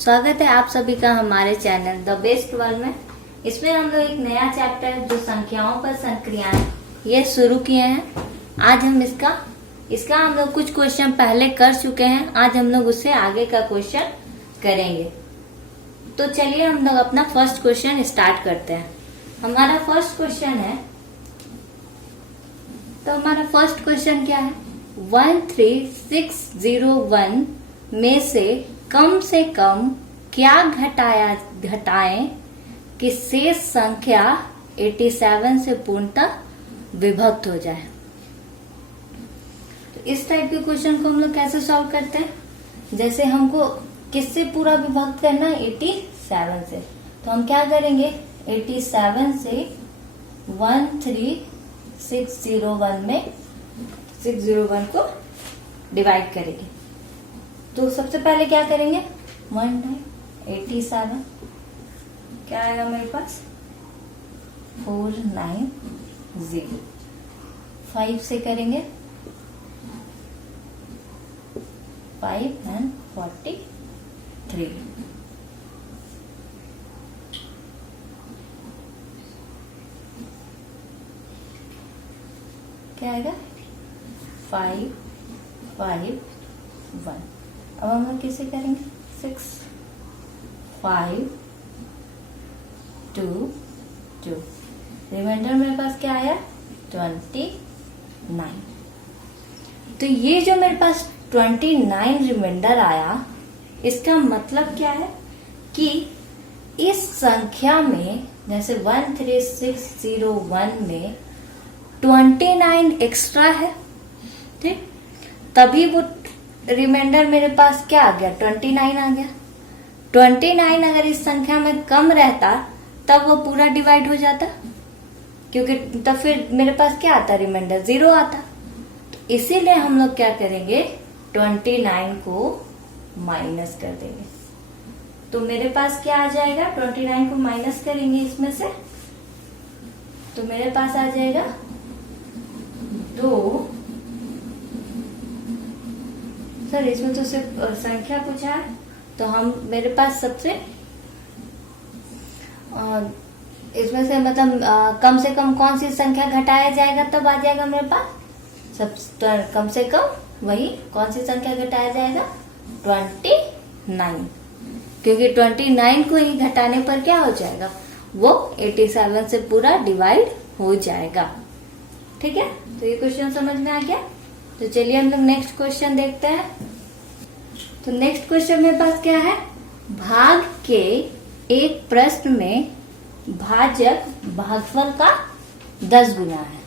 स्वागत है आप सभी का हमारे चैनल द बेस्ट वर्ल्ड में। इसमें हम लोग एक नया चैप्टर जो संख्याओं पर संक्रियाएं ये शुरू किए हैं। आज हम इसका हम लोग कुछ क्वेश्चन पहले कर चुके हैं। आज हम लोग उससे आगे का क्वेश्चन करेंगे। तो चलिए हम लोग अपना फर्स्ट क्वेश्चन स्टार्ट करते हैं। हमारा फर्स्ट क्वेश्चन है, तो हमारा फर्स्ट क्वेश्चन क्या है, 13601 में से कम क्या घटाएं कि शेष संख्या 87 से पूर्णतः विभक्त हो जाए। तो इस टाइप के क्वेश्चन को हम लोग कैसे सॉल्व करते हैं, जैसे हमको किससे पूरा विभक्त करना है, 87 से। तो हम क्या करेंगे, 87 से 13601 में 601 को डिवाइड करेंगे। तो सबसे पहले क्या करेंगे, 1 टाइम 87 क्या आएगा मेरे पास, 490। 5 से करेंगे 5 and 43। क्या आएगा, 5 5 1। अब हम लोग किसे करेंगे, 6 5 2 2। रिमाइंडर मेरे पास क्या आया, 29। तो ये जो मेरे पास 29 रिमाइंडर आया, इसका मतलब क्या है कि इस संख्या में जैसे 13601 में 29 एक्स्ट्रा है, ठीक, तभी वो रिमाइंडर मेरे पास क्या आ गया, 29 आ गया। 29 अगर इस संख्या में कम रहता तब वो पूरा डिवाइड हो जाता, क्योंकि तब फिर मेरे पास क्या आता, रिमाइंडर 0 आता। तो इसीलिए हम लोग क्या करेंगे, 29 को माइनस कर देंगे। तो मेरे पास क्या आ जाएगा, 29 को माइनस करेंगे इसमें से, तो मेरे पास आ जाएगा 2। सर इसमें तो सिर्फ संख्या पूछा है, तो हम मेरे पास सबसे इसमें से मतलब कम से कम कौन सी संख्या घटाया जाएगा, तब आ जाएगा मेरे पास सब कम से कम वही कौन सी संख्या घटाया जाएगा, 29। क्योंकि 29 को ही घटाने पर क्या हो जाएगा, वो 87 से पूरा डिवाइड हो जाएगा। ठीक है, तो ये क्वेश्चन समझ में आ गया। तो चलिए हम लोग नेक्स्ट क्वेश्चन देखते हैं। तो नेक्स्ट क्वेश्चन मेरे पास क्या है, भाग के एक प्रश्न में भाजक भागफल का 10 गुना है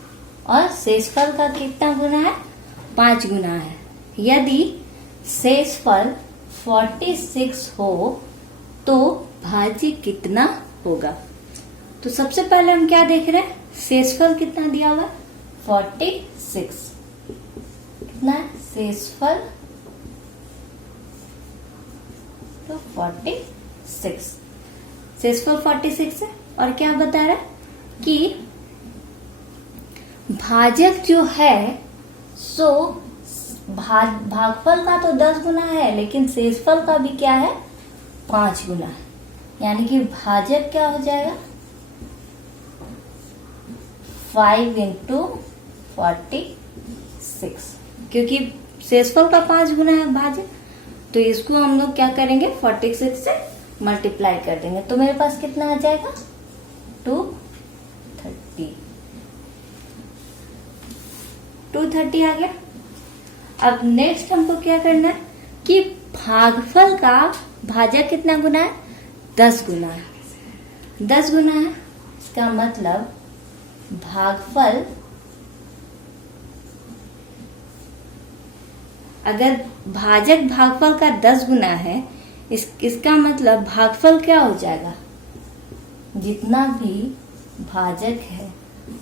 और शेषफल का कितना गुना है, 5 गुना है। यदि शेषफल 46 हो तो भाज्य कितना होगा। तो सबसे पहले हम क्या देख रहे हैं, शेषफल कितना दिया हुआ है, 46 कितना है शेषफल, तो 46 शेषफल 46 है। और क्या बता रहा है कि भाजक जो है सो भागफल का तो 10 गुना है, लेकिन शेषफल का भी क्या है, 5 गुना है। यानी कि भाजक क्या हो जाएगा, 5 into 46, क्योंकि शेषफल का 5 गुना है भाजक। तो इसको हम लोग क्या करेंगे, 46 से मल्टीप्लाई कर देंगे, तो मेरे पास कितना आ जाएगा, 230 आ गया। अब नेक्स्ट हमको क्या करना है कि भागफल का भाजक कितना गुना है, 10 गुना है। 10 गुना है, इसका मतलब भागफल, अगर भाजक भागफल का 10 गुना है, इसका मतलब भागफल क्या हो जाएगा, जितना भी भाजक है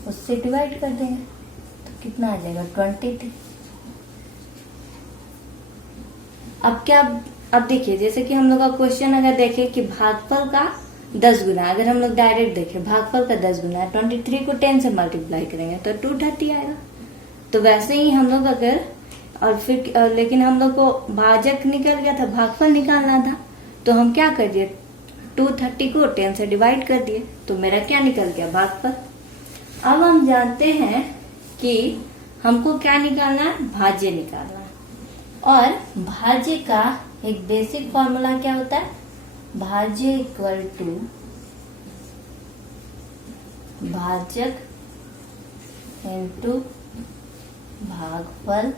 उससे डिवाइड कर देंगे, तो कितना आ जाएगा, 23। अब देखिए, जैसे कि हम लोग का क्वेश्चन अगर देखें कि भागफल का 10 गुना, अगर हम लोग डायरेक्ट देखें भागफल का 10 गुना है, 23 को 10 से मल्टीप्लाई करेंगे तो 230 आएगा। तो वैसे ही हम लोग अगर और फिर लेकिन हम लोग को भाजक निकल गया था, भागफल निकालना था, तो हम क्या कर दिए, 230 को 10 से डिवाइड कर दिए, तो मेरा क्या निकल गया, भागफल। अब हम जानते हैं कि हमको क्या निकालना है, भाज्य निकालना है। और भाज्य का एक बेसिक फॉर्मूला क्या होता है, भाज्य इक्वल टू भाजक इनटू भागफल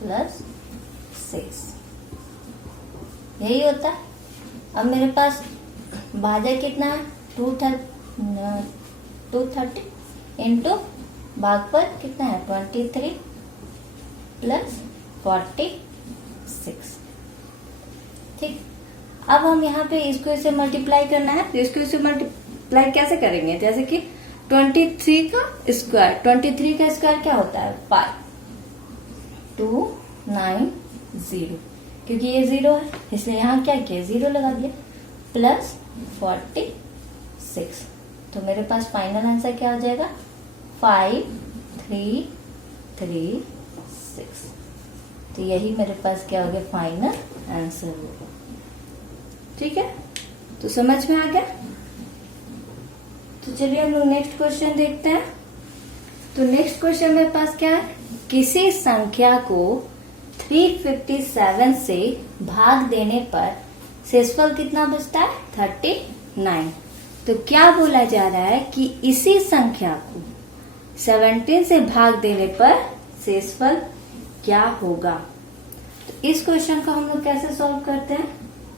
प्लस 6, यही होता है। अब मेरे पास भाजक कितना है, 230 इंटू भागफल कितना है, 23 प्लस 46। ठीक, अब हम यहाँ पे इसको इसे मल्टीप्लाई करना है, तो इसको इसे मल्टीप्लाई कैसे करेंगे, जैसे कि 23 का स्क्वायर, 23 का स्क्वायर क्या होता है, 5290, क्योंकि ये 0 है इसलिए यहाँ क्या किया, 0 लगा दिया, प्लस 46। तो मेरे पास फाइनल आंसर क्या हो जाएगा, 5336। तो यही मेरे पास क्या हो गया, फाइनल आंसर होगा। ठीक है, तो समझ में आ गया। तो चलिए हम लोग नेक्स्ट क्वेश्चन देखते हैं। तो नेक्स्ट क्वेश्चन मेरे पास क्या है, किसी संख्या को 357 से भाग देने पर शेषफल कितना बचता है, 39। तो क्या बोला जा रहा है कि इसी संख्या को 17 से भाग देने पर शेषफल क्या होगा। तो इस क्वेश्चन को हम लोग कैसे सॉल्व करते हैं,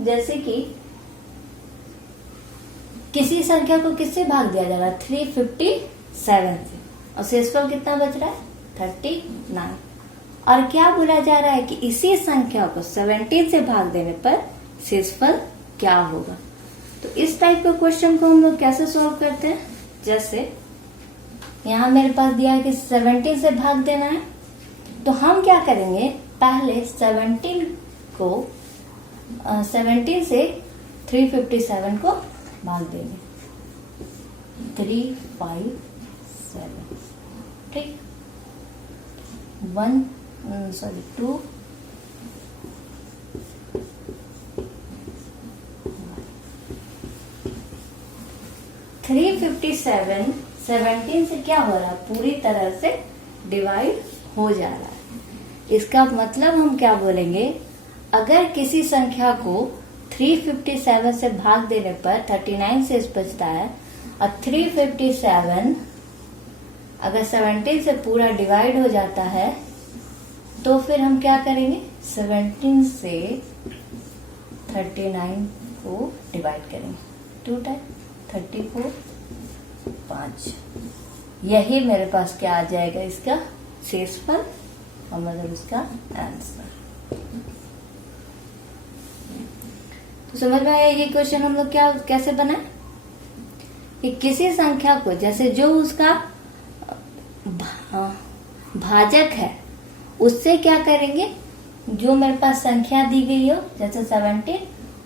जैसे कि किसी संख्या को किससे भाग दिया जा रहा है, 357 से, और शेषफल कितना बच रहा है, 39। और क्या बोला जा रहा है कि इसी संख्या को 17 से भाग देने पर शेषफल क्या होगा। तो इस टाइप के क्वेश्चन को हम लोग कैसे सॉल्व करते हैं, जैसे यहाँ मेरे पास दिया है कि 17 से भाग देना है, तो हम क्या करेंगे, पहले 17 से 357 को भाग देंगे, 357, ठीक, 2 357 17 से क्या हो रहा है, पूरी तरह से डिवाइड हो जा रहा है। इसका मतलब हम क्या बोलेंगे, अगर किसी संख्या को 357 से भाग देने पर 39 शेष बचता है, और 357 अगर 17 से पूरा डिवाइड हो जाता है, तो फिर हम क्या करेंगे, 17 से 39 को डिवाइड करेंगे, 2 टाइम 34, 5। यही मेरे पास क्या आ जाएगा, इसका शेषफल, और मतलब इसका आंसर। तो समझ में आया ये क्वेश्चन हम लोग क्या कैसे बनाए, कि किसी संख्या को, जैसे जो उसका भाजक है, उससे क्या करेंगे, जो मेरे पास संख्या दी गई हो जैसे 17,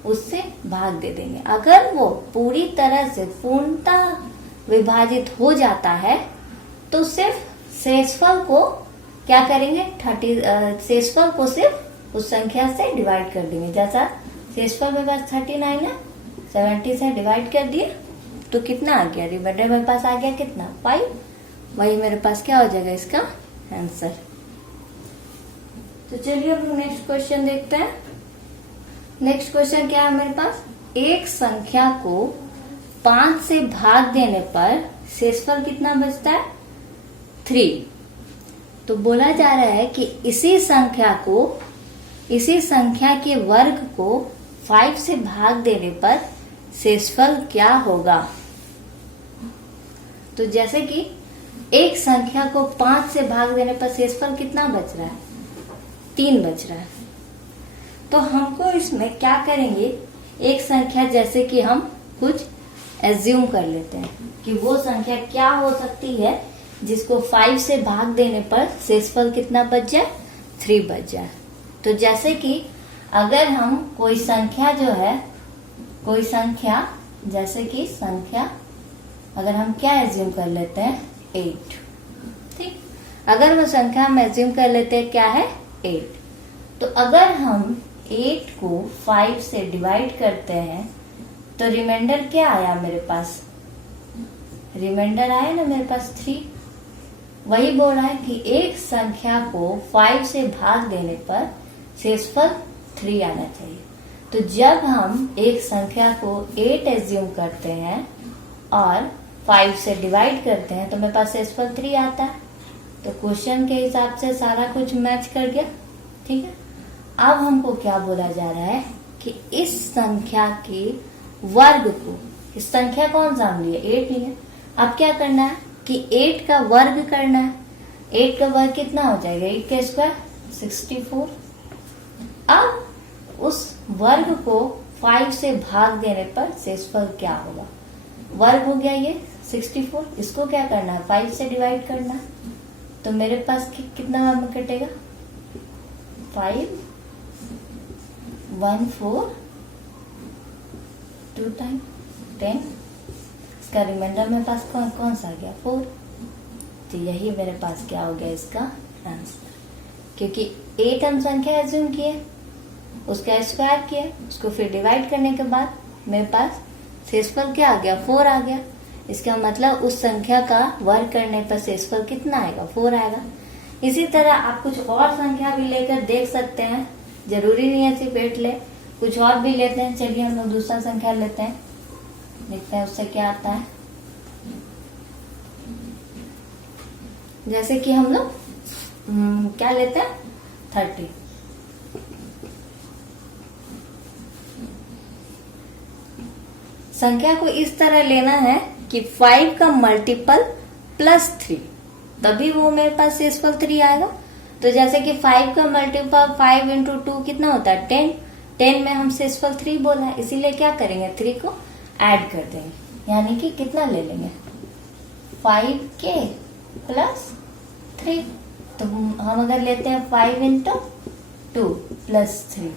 उससे भाग दे देंगे। अगर वो पूरी तरह से पूर्णतः विभाजित हो जाता है, तो सिर्फ शेषफल को क्या करेंगे, शेषफल को सिर्फ उस संख्या से डिवाइड कर देंगे। जैसा शेषफल मेरे पास 39 है, 70 से डिवाइड कर दिए तो कितना आ गया, रिमाइंडर मेरे पास आ गया कितना, 5। वही मेरे पास क्या हो जाएगा, इसका आंसर। तो चलिए अब नेक्स्ट क्वेश्चन देखते हैं। नेक्स्ट क्वेश्चन क्या है मेरे पास, एक संख्या को 5 से भाग देने पर शेषफल कितना बचता है, 3। तो बोला जा रहा है कि इसी संख्या के वर्ग को 5 से भाग देने पर शेषफल क्या होगा। तो जैसे कि एक संख्या को 5 से भाग देने पर शेषफल कितना बच रहा है, 3 बच रहा है। तो हमको इसमें क्या करेंगे, एक संख्या जैसे कि हम कुछ एज्यूम कर लेते हैं कि वो संख्या क्या हो सकती है जिसको 5 से भाग देने पर शेषफल कितना बच जाए, 3 बच जाए। तो जैसे कि अगर हम कोई संख्या जो है, कोई संख्या जैसे कि संख्या अगर हम क्या एज्यूम कर लेते हैं, 8, ठीक। अगर वो संख्या हम एज्यूम कर लेते हैं क्या है, 8। तो अगर हम 8 को 5 से डिवाइड करते हैं तो रिमाइंडर क्या आया मेरे पास? रिमाइंडर आया ना मेरे पास 3। वही बोल रहा है कि एक संख्या को 5 से भाग देने पर शेषफल 3 आना चाहिए। तो जब हम एक संख्या को 8 एज्यूम करते हैं और 5 से डिवाइड करते हैं तो मेरे पास शेषफल 3 आता है। तो क्वेश्चन के हिसाब से सारा कुछ मैच कर गया। ठीक है, अब हमको क्या बोला जा रहा है कि इस संख्या के वर्ग को, इस संख्या कौन सा हम लिए? 8 लिए। अब क्या करना है कि 8 का वर्ग करना है। 8 का वर्ग कितना हो जाएगा? 8 का स्क्वायर 64। अब उस वर्ग को 5 से भाग देने पर शेषफल क्या होगा? वर्ग हो गया ये 64, इसको क्या करना है? 5 से डिवाइड करना है। तो मेरे पास कितना नंबर कटेगा? 5 1 4 2 टाइम 10। इसका रिमाइंडर मेरे पास कौन सा आ गया? 4। तो यही मेरे पास क्या हो गया इसका आंसर। क्योंकि 8 हम संख्या एज्यूम किए, उसका स्क्वायर किया, उसको फिर डिवाइड करने के बाद मेरे पास शेषफल क्या आ गया? 4 आ गया। इसका मतलब उस संख्या का वर्ग करने पर शेषफल कितना आएगा? 4 आएगा। इसी तरह आप कुछ और संख्या भी लेकर देख सकते हैं, जरूरी नहीं है सिर्फ 8 ले, कुछ और भी लेते हैं। चलिए हम लोग दूसरा संख्या लेते हैं, देखते हैं उससे क्या आता है। जैसे कि हम लोग क्या लेते हैं? 30। संख्या को इस तरह लेना है कि 5 का मल्टीपल +3, तभी वो मेरे पास शेषफल 3 आएगा। तो जैसे कि 5 का मल्टीपल 5 इंटू 2 कितना होता है? 10। 10 में हम शेषफल 3 बोला है, इसीलिए क्या करेंगे? 3 को ऐड कर देंगे, यानी कि कितना ले लेंगे? 5k + 3। तो हम अगर लेते हैं 5 इंटू 2 + 3,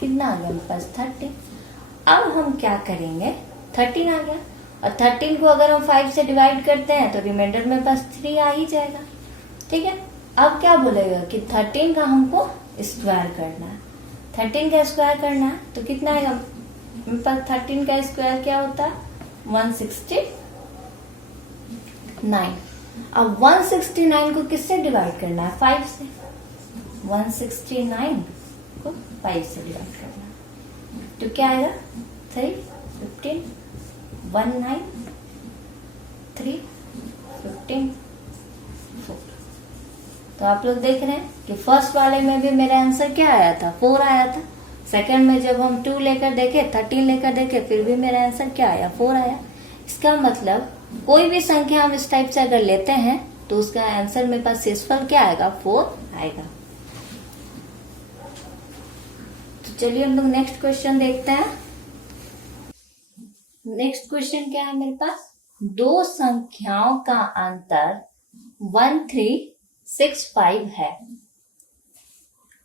कितना आ गया मेरे पास? 30। अब हम क्या करेंगे? 13 आ गया, और 13 को अगर हम 5 से डिवाइड करते हैं तो रिमाइंडर में पास 3 आ ही जाएगा। ठीक है, अब क्या बोलेगा कि 13 का हमको स्क्वायर करना है। 13 का स्क्वायर करना है तो कितना आएगा मेरे पास? 13 का स्क्वायर क्या होता है? 169। अब 169 को किससे डिवाइड करना है? 5 से। 169 को 5 से डिवाइड करना है तो क्या आएगा? 3 15 19 3 15 4। तो आप लोग देख रहे हैं कि फर्स्ट वाले में भी मेरा आंसर क्या आया था? 4 आया था। सेकंड में जब हम 2 लेकर देखे, 13 लेकर देखे, फिर भी मेरा आंसर क्या आया? 4 आया। इसका मतलब कोई भी संख्या हम इस टाइप से अगर लेते हैं तो उसका आंसर मेरे पास शेषफल क्या आएगा? 4 आएगा। तो चलिए हम लोग नेक्स्ट क्वेश्चन देखते हैं। नेक्स्ट क्वेश्चन क्या है मेरे पास? दो संख्याओं का अंतर 1365 है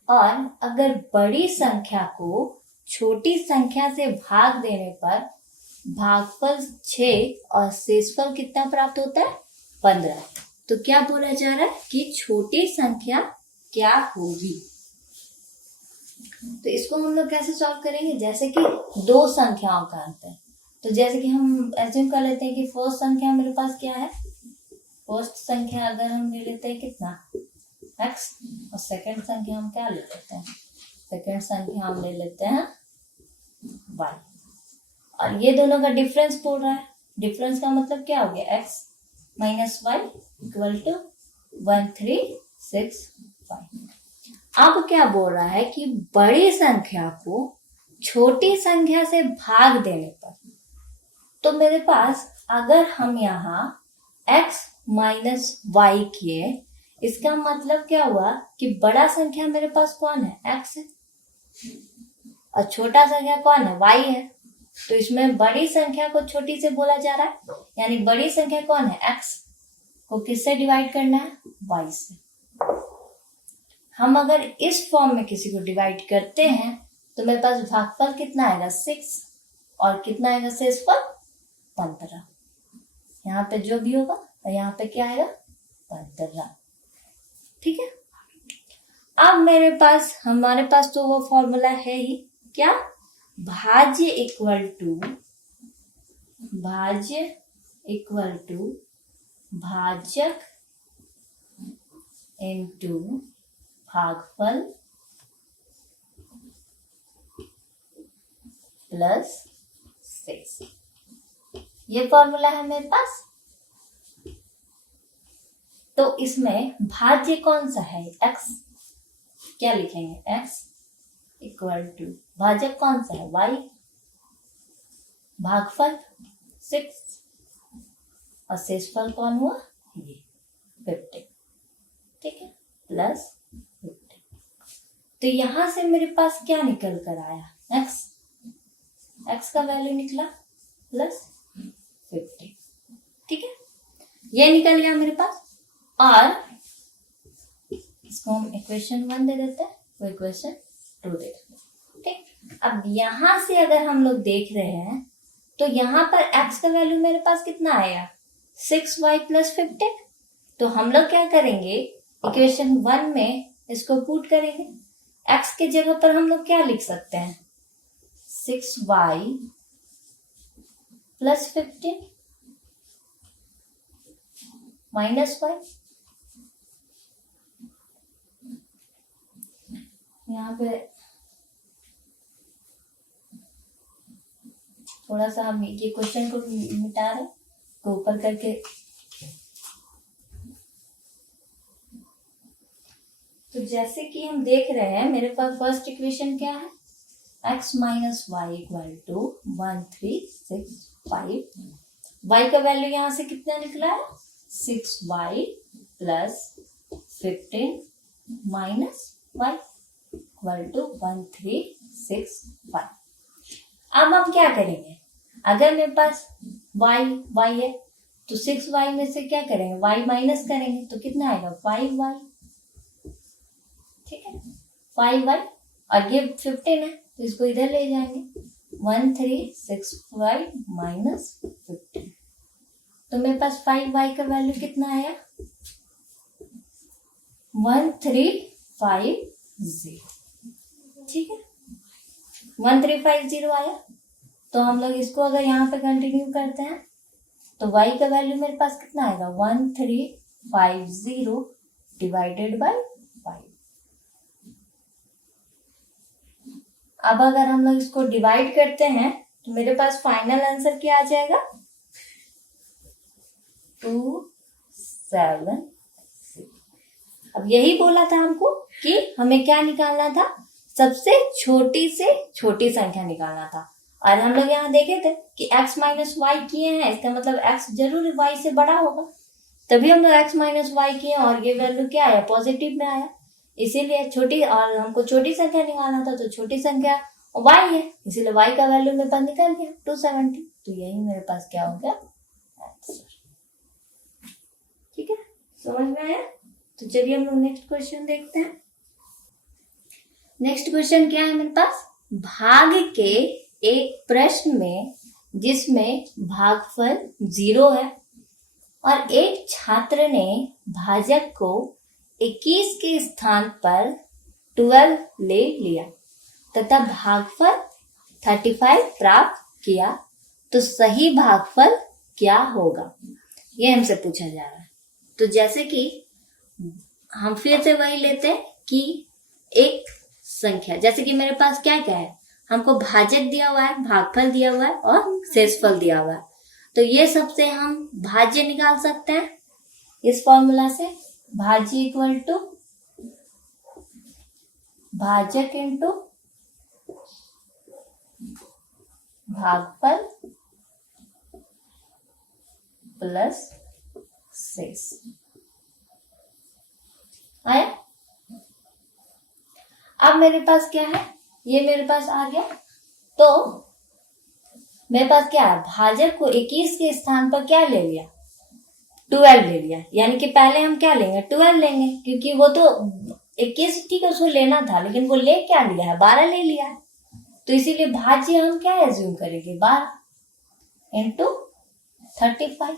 और अगर बड़ी संख्या को छोटी संख्या से भाग देने पर भागफल 6 और शेषफल कितना प्राप्त होता है? 15। तो क्या बोला जा रहा है कि छोटी संख्या क्या होगी? तो इसको हम लोग कैसे सॉल्व करेंगे? जैसे कि दो संख्याओं का अंतर, तो जैसे कि हम एज्यूम कर लेते हैं कि फर्स्ट संख्या मेरे पास क्या है? फर्स्ट संख्या अगर हम ले लेते हैं कितना? x, और सेकंड संख्या हम क्या ले लेते हैं? सेकंड संख्या हम ले लेते हैं y। और ये दोनों का डिफरेंस बोल रहा है। डिफरेंस का मतलब क्या हो गया? x - y = 1365। अब क्या बोल रहा है कि बड़ी संख्या को छोटी संख्या से भाग देने पर, तो मेरे पास अगर हम यहाँ x - y किए, इसका मतलब क्या हुआ कि बड़ा संख्या मेरे पास कौन है? x है, और छोटा संख्या कौन है? y है। तो इसमें बड़ी संख्या को छोटी से बोला जा रहा है, यानी बड़ी संख्या कौन है? x को किससे डिवाइड करना है? y से। हम अगर इस फॉर्म में किसी को डिवाइड करते हैं तो मेरे पास भागफल कितना आएगा? 6, और कितना आएगा शेषफल? 15। यहाँ पे जो भी होगा, और यहाँ पे क्या आएगा? 15। ठीक है, अब हमारे पास तो वो फॉर्मूला है ही, क्या, भाज्य इक्वल टू भाजक इनटू भागफल प्लस 6। ये फॉर्मूला है मेरे पास। तो इसमें भाज्य कौन सा है, x, क्या लिखेंगे, x इक्वल टू भाजक कौन सा है, y, भागफल 6 और शेषफल कौन हुआ, ये 50, ठीक है, प्लस 50। तो यहां से मेरे पास क्या निकल कर आया, x का वैल्यू निकला प्लस 50, ठीक है, ये निकल गया मेरे पास। और इसको हम इक्वेशन 1 दे देते हैं, वो इक्वेशन 2 दे देते हैं, ठीक। अब यहां से अगर हम लोग देख रहे हैं तो यहाँ पर x का वैल्यू मेरे पास कितना आया, 6y प्लस 15। तो हम लोग क्या करेंगे, इक्वेशन 1 में इसको पुट करेंगे। x के जगह पर हम लोग क्या लिख सकते हैं, 6y प्लस 15 माइनस y। यहाँ पे थोड़ा सा हम ये क्वेश्चन को मिटा रहे, तो ऊपर करके, तो जैसे कि हम देख रहे हैं मेरे पास फर्स्ट इक्वेशन क्या है, x minus y equal to 1365। y का वैल्यू यहाँ से कितना निकला है, 6y plus 15 minus y equal to 1365। अब हम क्या करेंगे, अगर मेरे पास y है तो 6y में से क्या करेंगे, y माइनस करेंगे तो कितना आएगा, 5y, ठीक है, 5y। और ये 15 है तो इसको इधर ले जाएंगे, 1365 माइनस 15। तो मेरे पास 5y का वैल्यू कितना आया, 1350, ठीक है, 1350 आया। तो हम लोग इसको अगर यहाँ पे कंटिन्यू करते हैं तो y का वैल्यू मेरे पास कितना आएगा, 1350 डिवाइडेड बाय 5। अब अगर हम लोग इसको डिवाइड करते हैं तो मेरे पास फाइनल आंसर क्या आ जाएगा, 276। अब यही बोला था हमको कि हमें क्या निकालना था, सबसे छोटी से छोटी संख्या निकालना था। और हम लोग यहाँ देखे थे कि x माइनस वाई किए हैं, इसका मतलब x जरूर y से बड़ा होगा, तभी हम लोग x माइनस वाई किए और ये वैल्यू क्या आया, पॉजिटिव में आया। इसीलिए छोटी, और हमको छोटी संख्या निकालना था तो छोटी संख्या y है, इसीलिए y का वैल्यू मेरे पास निकल गया 270। तो यही मेरे पास क्या हो गया आंसर, ठीक है, समझ में आया। तो चलिए हम लोग नेक्स्ट क्वेश्चन देखते हैं। नेक्स्ट क्वेश्चन क्या है मेरे पास, भाग के एक प्रश्न में जिसमें भागफल 0 है और एक छात्र ने भाजक को 21 के स्थान पर 12 ले लिया तथा भागफल 35 प्राप्त किया, तो सही भागफल क्या होगा, ये हमसे पूछा जा रहा है। तो जैसे कि हम फिर से वही लेते हैं कि एक संख्या, जैसे कि मेरे पास क्या क्या है, हमको भाजक दिया हुआ है, भागफल दिया हुआ है और शेषफल दिया हुआ है। तो ये सबसे हम भाज्य निकाल सकते हैं इस फॉर्मूला से, भाज्य इक्वल टू भाजक इंटू भागफल प्लस शेष आया। अब मेरे पास क्या है, ये मेरे पास आ गया। तो मेरे पास क्या है, भाजक को 21 के स्थान पर क्या ले लिया, 12 ले लिया, यानी कि पहले हम क्या लेंगे, 12 लेंगे, क्योंकि वो तो 21 ठीक है उसको लेना था, लेकिन वो ले क्या लिया है, 12 ले लिया है। तो इसीलिए भाज्य हम क्या एज्यूम करेंगे, 12 इंटू 35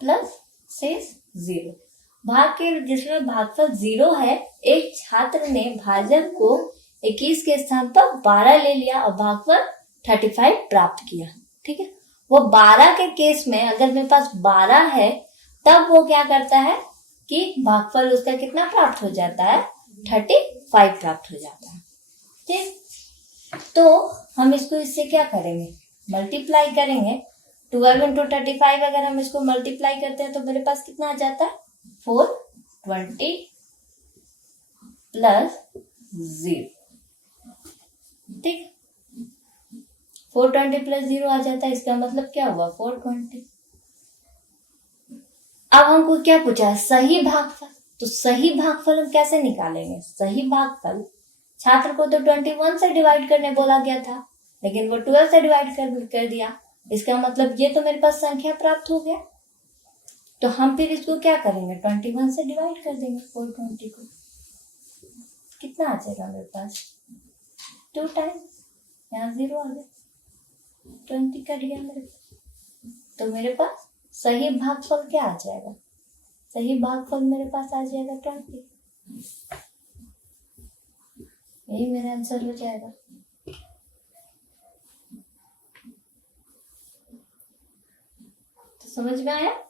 प्लस शेष 0। भाग के जिसमें भागफल 0 है, एक छात्र ने भाजक को 21 के स्थान पर 12 ले लिया और भागफल 35 प्राप्त किया। ठीक है, वो 12 के केस में अगर मेरे पास 12 है तब वो क्या करता है कि भागफल उसका कितना प्राप्त हो जाता है, 35 प्राप्त हो जाता है। ठीक, तो हम इसको इससे क्या करेंगे, मल्टीप्लाई करेंगे। 12 इंटू 35 अगर हम इसको मल्टीप्लाई करते हैं तो मेरे पास कितना आ जाता है, 420 प्लस 0। ठीक, 420 प्लस 0 आ जाता है, इसका मतलब क्या हुआ, 420। अब हमको क्या पूछा है, सही भागफल। तो सही भागफल हम कैसे निकालेंगे, सही भागफल छात्र को तो 21 से डिवाइड करने बोला गया था, लेकिन वो 12 से डिवाइड कर दिया। इसका मतलब ये तो मेरे पास संख्या प्राप्त हो गया। तो हम फिर इसको क्या करेंगे, 21 से डिवाइड कर देंगे 420 को। कितना आ जाएगा मेरे पास, 2 टाइम, यहाँ 0 आ गया, 20 कट गया मेरे पास। तो मेरे पास सही भागफल क्या आ जाएगा, सही भागफल मेरे पास आ जाएगा 20। यही मेरा आंसर हो जाएगा। तो समझ में आया।